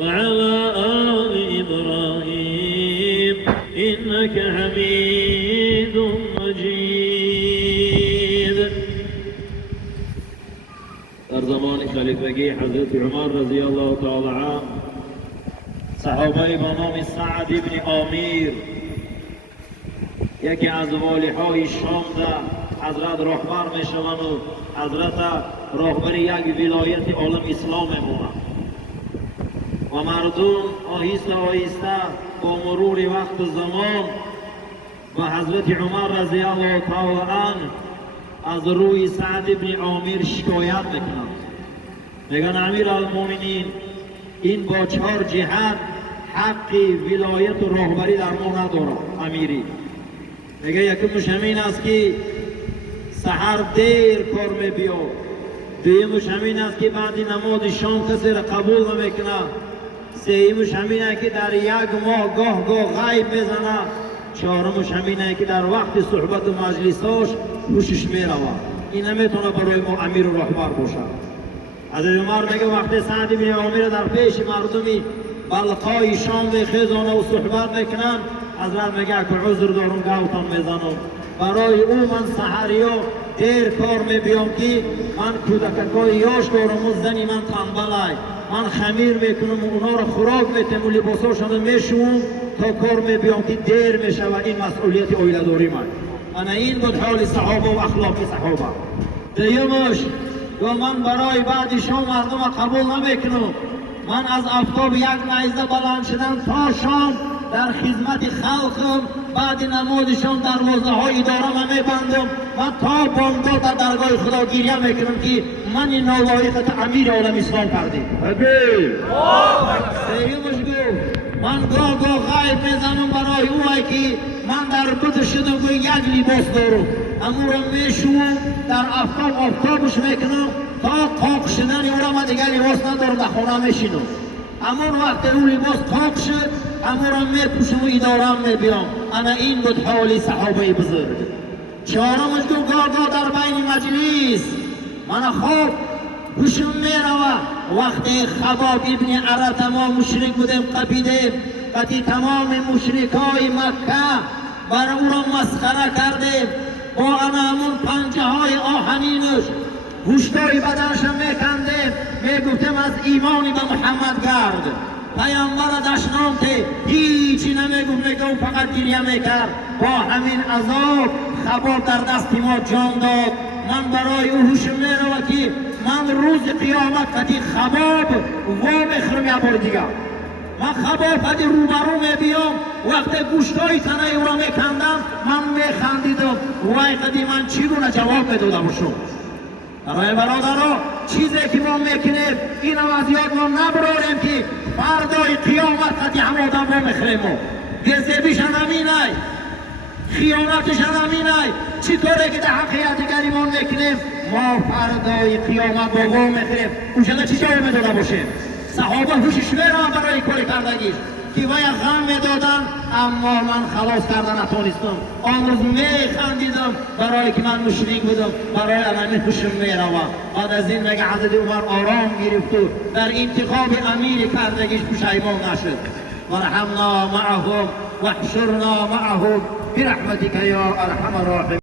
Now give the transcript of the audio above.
وعلى آل إبراهيم إنك حميد مجيد. در زمان خلیفگی حضرت عمر رضی الله تعالی عنه صحابه با نام سعد ابن عامر، یکی از والیهای شام در حضرت رهبر میشوند و حضرت رهبر یک ولایت عالم اسلام میمونند و مردم آهسته آهسته با مرور وقت زمان و حضرت عمر رضی الله تعالی عنه از روی سعد ابن عامر شکایت میکنند. میگن امیرالمومنین این با 4 جهت حق ولایت و راهبری در ما ندارد. امیری میگه یکمش همین است که سحر دیر کار میبیاد، دویمش همین است که بعد نماز شام کسی را قبول نمیکنه، سومش همین است که در یک ماه گاه غیب میزنه، چهارمش همین است که در وقت صحبت و مجلساش روشش میرود. این نمیتونه برای ما امیر و رهبر باشد. حضرت عمر میگه وقتی سعد بن عامر در پیش مردمی بلقای شام میخیزانه و صحبت میکنن، حضرت میگه که عذر دارم گوتم میزنم، برای او من سحریا دیر کار میبیام که من کودککای یاش دارم و زنی من تنبلای، من خمیر میکنم و اونا را خوراک میتیم و لباساشون میشوم تا کار میبیام که دیر میشه و این مسئولیت اویلداری من. انا این بود حال صحابه و اخلاق صحابه. دیمش و من برای بعد شام مردم قبول نمیکنم، من از آفتاب یک نیزه بلند شدن تا شام در خدمت خلقم، بعد نماز شام دروازه های اداره من میبندم و تا بامداد در درگاه خدا گریه میکنم که من این نالایقت امیر عالم اسلام کردیم. سیمش گفت من گاه غیب میزنم برای اوی که من در بد شدم و یک لباس دارم، امو را میشوم در آفتابش میکنم تا قاق شدن او را من دیگر لباس ندارم در خانه میشینم. همون وقت اون لباس قاق شد امو را میپوشم و ادارم میبیام. انا این بود حال صحابه بزرگ. چهارمش گفت گاه در بین مجلس من خواب گوشم میروه، وقتی خباب ابن عرط ما مشرک بودیم قبیده قطی تمام مشرکای مکه برای او را مسخره کردیم، با انا همون پنجه های آهنینش گوشتای بدنش میکندیم، میگفتیم از ایمانی به محمد گرد. پیامبر دشنام که هیچی نمیگفت، میگفت فقط گریه میکرد. با همین عذاب خباب در دست ما جان داد. من برای او هوشم میروه که من روز قیامت قدی خباب و میخرم یه بار دیگه. من خباب قدی روبرو میبیام، وقت گوشتای تنه او را میکندم من میخندیدم، وای قدی من چیگونه جواب میداده باشم. برای برادرها چیزی که ما میکنیم این وضعیت ما نبراریم که فردای قیامت قدی همه آدم ما میخریم. گزیبیش همینه، خیانتش همینه. چطوره که در حقیقت دیگری ما میکنیم ما فردای قیامت با ما میخریم، اونجا چی جایی میداده باشیم. صحابه هوشش میره برای کاری کردگیش که وای غم میدادن، اما من خلاص کردن نتونستم. آن روز میخندیدم برای که من مشرک بودم، برای علمی هوشم میروه. بعد از این میگه حضرت عمر آرام گرفت و در انتخاب امیر کردگیش پشیمان نشد. ورحمنا معهم واحشرنا معهم برحمتك یا ارحم الراحمین.